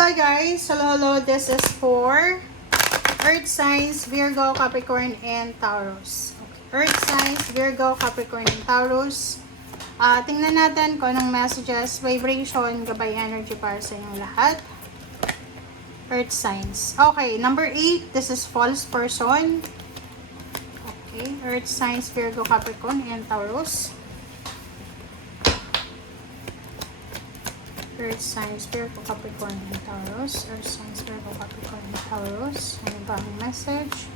Hello guys! Hello. This is for Earth signs, Virgo, Capricorn, and Taurus. Okay. Earth signs, Virgo, Capricorn, and Taurus. Tingnan natin kung anong messages, vibration, gabay energy para sa inyong lahat. Earth signs. Okay, number 8, this is false person. Okay, Earth signs, Virgo, Capricorn, and Taurus. Earth signs, Virgo, Capricorn, and Taurus. Earth signs, Virgo, Capricorn, and Taurus. Ano ba ang message?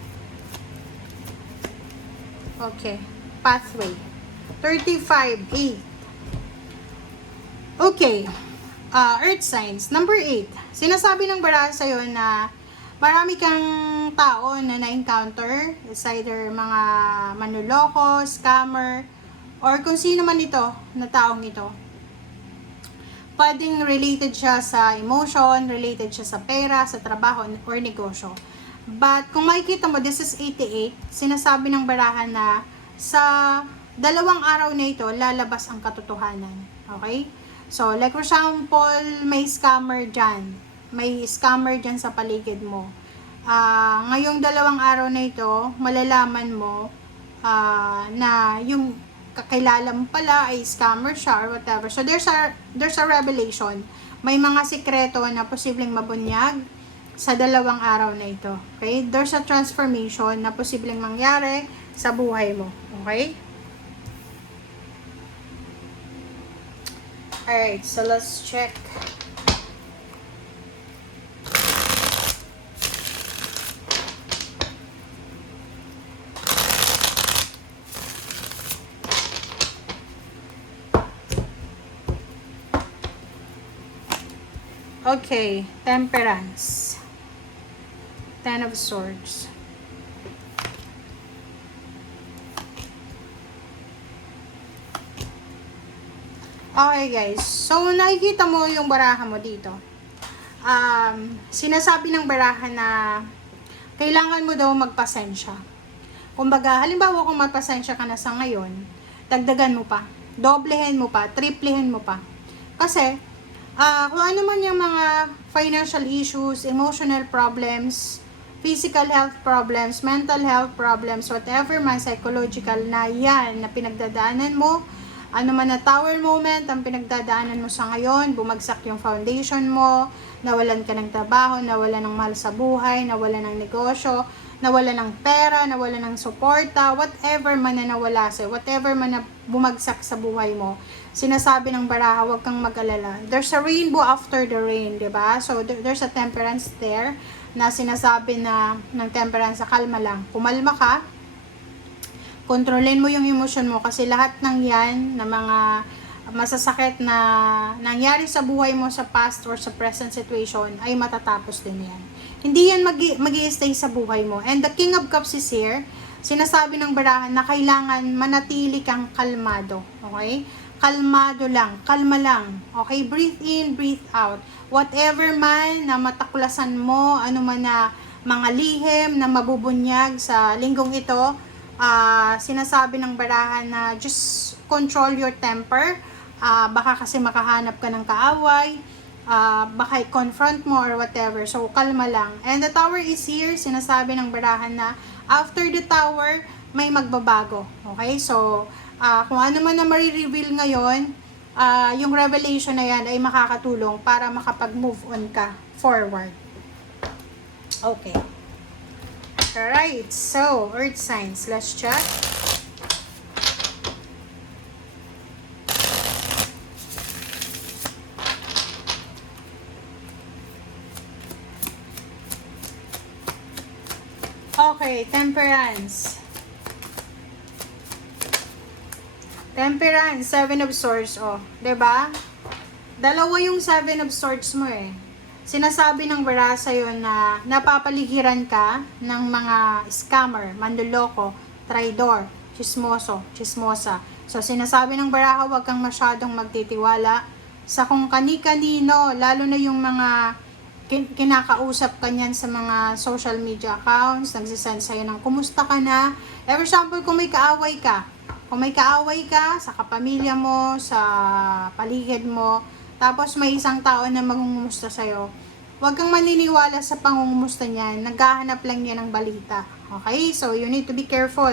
Okay. Pathway. 35-8. Okay. Earth signs. Number 8. Sinasabi ng baraha sa'yo na marami kang tao na na-encounter. It's either mga manloloko, scammer, or kung sino man ito na taong ito. Pwedeng related siya sa emotion, related siya sa pera, sa trabaho, or negosyo. But kung makikita mo, this is 88, sinasabi ng barahan na sa dalawang araw na ito, lalabas ang katotohanan. Okay? So, like for example, may scammer dyan. May scammer dyan sa paligid mo. Ngayong dalawang araw na ito, malalaman mo na yung kakilala mo pala ay scammer siya or whatever. So there's a revelation. May mga sikreto na posibleng mabunyag sa dalawang araw na ito. Okay? There's a transformation na posibleng mangyari sa buhay mo. Okay? Alright, so let's check. Okay, Temperance. Ten of Swords. Okay guys, so nakikita mo yung baraha mo dito. Sinasabi ng baraha na kailangan mo daw magpasensya. Kumbaga, halimbawa kung magpasensya ka na sa ngayon, dagdagan mo pa, doblehin mo pa, triplehin mo pa. Kasi, kung ano man yung mga financial issues, emotional problems, physical health problems, mental health problems, whatever man, psychological na yan na pinagdadaanan mo, ano man na tower moment ang pinagdadaanan mo sa ngayon, bumagsak yung foundation mo, nawalan ka ng trabaho, nawalan ng mahal sa buhay, nawalan ng negosyo, nawalan ng pera, nawalan ng suporta, whatever man na nawala sa'yo, whatever man na bumagsak sa buhay mo, sinasabi ng baraha, huwag kang mag-alala. There's a rainbow after the rain, diba? So, there's a temperance there na sinasabi na ng temperance, kalma lang. Kumalma ka, kontrolin mo yung emosyon mo kasi lahat ng yan na mga masasakit na nangyari sa buhay mo sa past or sa present situation ay matatapos din yan. Hindi yan mag-i-stay sa buhay mo. And the King of Cups is here. Sinasabi ng barahan na kailangan manatili kang kalmado. Okay? Kalmado lang. Kalma lang. Okay? Breathe in, breathe out. Whatever man na mataklasan mo, ano man na mga lihim na mabubunyag sa linggong ito, sinasabi ng barahan na just control your temper. Baka kasi makahanap ka ng kaaway, baka i-confront mo or whatever. So, kalma lang. And the tower is here. Sinasabi ng barahan na after the tower, may magbabago. Okay? So, kung ano man na marireveal ngayon, yung revelation na yan ay makakatulong para makapag-move on ka forward. Okay. Alright, so, earth signs. Let's check. Okay, temperance. Temperance, Seven of Swords, oh. 'Di ba? Dalawa yung Seven of Swords mo eh. Sinasabi ng baraha sa'yo na napapaligiran ka ng mga scammer, manloloko, traidor, chismoso, chismosa. So, sinasabi ng baraha, huwag kang masyadong magtitiwala sa kung kani-kanino, lalo na yung mga kinakausap ka niyan sa mga social media accounts, nagsisend sa'yo ng kumusta ka na. For example, kung may kaaway ka sa kapamilya mo, sa paligid mo, tapos may isang tao na mangungumusta sa'yo, Huwag kang maniniwala sa pangungumusta niyan. Naghahanap lang niya ng balita. Okay? So, you need to be careful.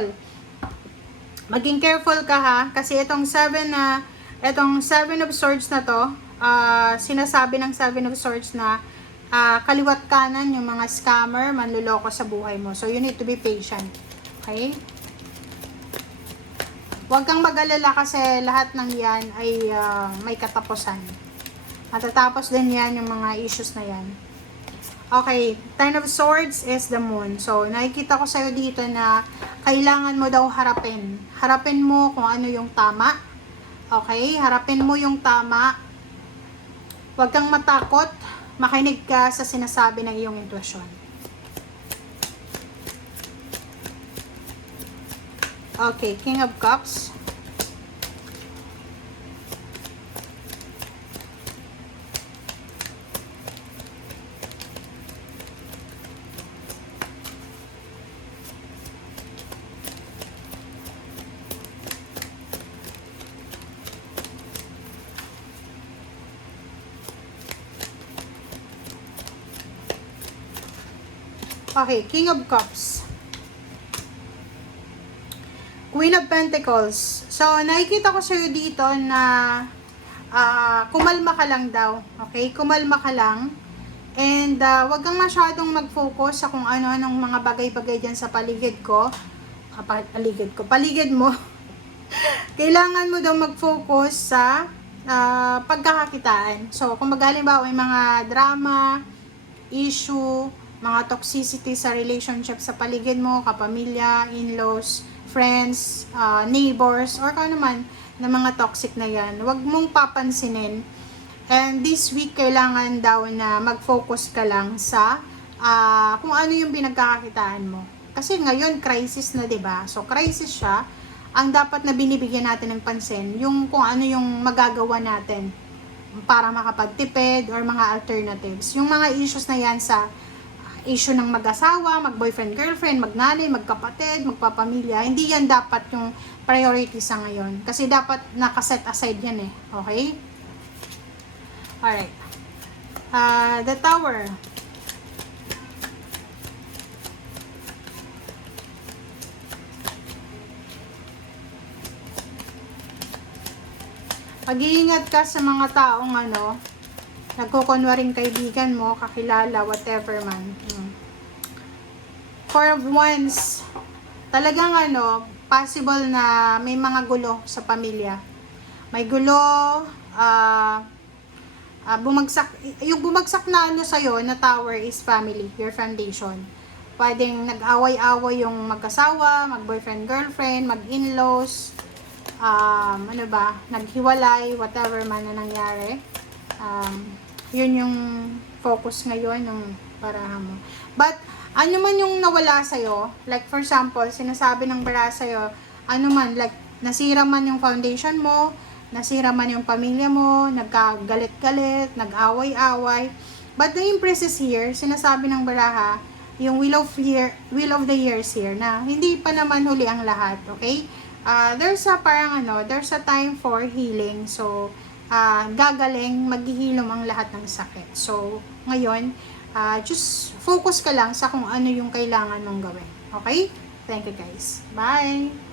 Maging careful ka ha. Kasi itong 7 of Swords na to, sinasabi ng 7 of Swords na kaliwat kanan yung mga scammer, manluloko sa buhay mo. So, you need to be patient. Okay? Huwag kang mag-alala kasi lahat ng yan ay may katapusan. Matatapos din yan yung mga issues na yan. Okay, 10 of Swords is the Moon. So, nakikita ko sa'yo dito na kailangan mo daw harapin. Harapin mo kung ano yung tama. Okay, harapin mo yung tama. Huwag kang matakot. Makinig ka sa sinasabi ng iyong intuition. Okay, King of Cups. Okay, King of Cups. Queen of Pentacles. So, nakikita ko sa'yo dito na kumalma ka lang daw. Okay? Kumalma ka lang. And, wag kang masyadong mag-focus sa kung ano-anong mga bagay-bagay dyan sa paligid ko. Paligid mo. Kailangan mo daw mag-focus sa pagkakakitaan. So, kung halimbawa may mga drama, issue, mga toxicity sa relationship sa paligid mo, kapamilya, in-laws, friends, neighbors, or kung ano man na mga toxic na yan, huwag mong papansinin. And this week, kailangan daw na mag-focus ka lang sa kung ano yung pinagkakakitaan mo. Kasi ngayon, crisis na, 'di ba? So, crisis siya. Ang dapat na binibigyan natin ng pansin, yung kung ano yung magagawa natin para makapagtipid or mga alternatives. Yung mga issues na yan sa issue ng mag-asawa, mag-boyfriend, girlfriend, magnanay, magkapatid, magpapamilya, hindi yan dapat yung priority sa ngayon. Kasi dapat nakaset aside yan eh. Okay? Alright. The Tower. Mag-iingat ka sa mga taong nagkukunwaring kaibigan mo, kakilala, whatever man. Four of Wands, talagang possible na may mga gulo sa pamilya. May gulo, bumagsak, yung bumagsak na sa'yo, na tower is family, your foundation. Pwedeng nag-away-away yung mag-asawa, mag-boyfriend, girlfriend, mag-in-laws, naghiwalay, whatever man na nangyari. Yun yung focus ngayon ng baraha mo. But, ano man yung nawala sa'yo, like for example, sinasabi ng baraha sa'yo, like, nasira man yung foundation mo, nasira man yung pamilya mo, nagkagalit-galit, nag-away-away. But the Empress is here, sinasabi ng baraha, yung Wheel of the Years here, na hindi pa naman huli ang lahat, okay? There's a time for healing. So, gagaling, maghihilom ang lahat ng sakit. So, ngayon, just focus ka lang sa kung ano yung kailangan mong gawin. Okay? Thank you guys. Bye!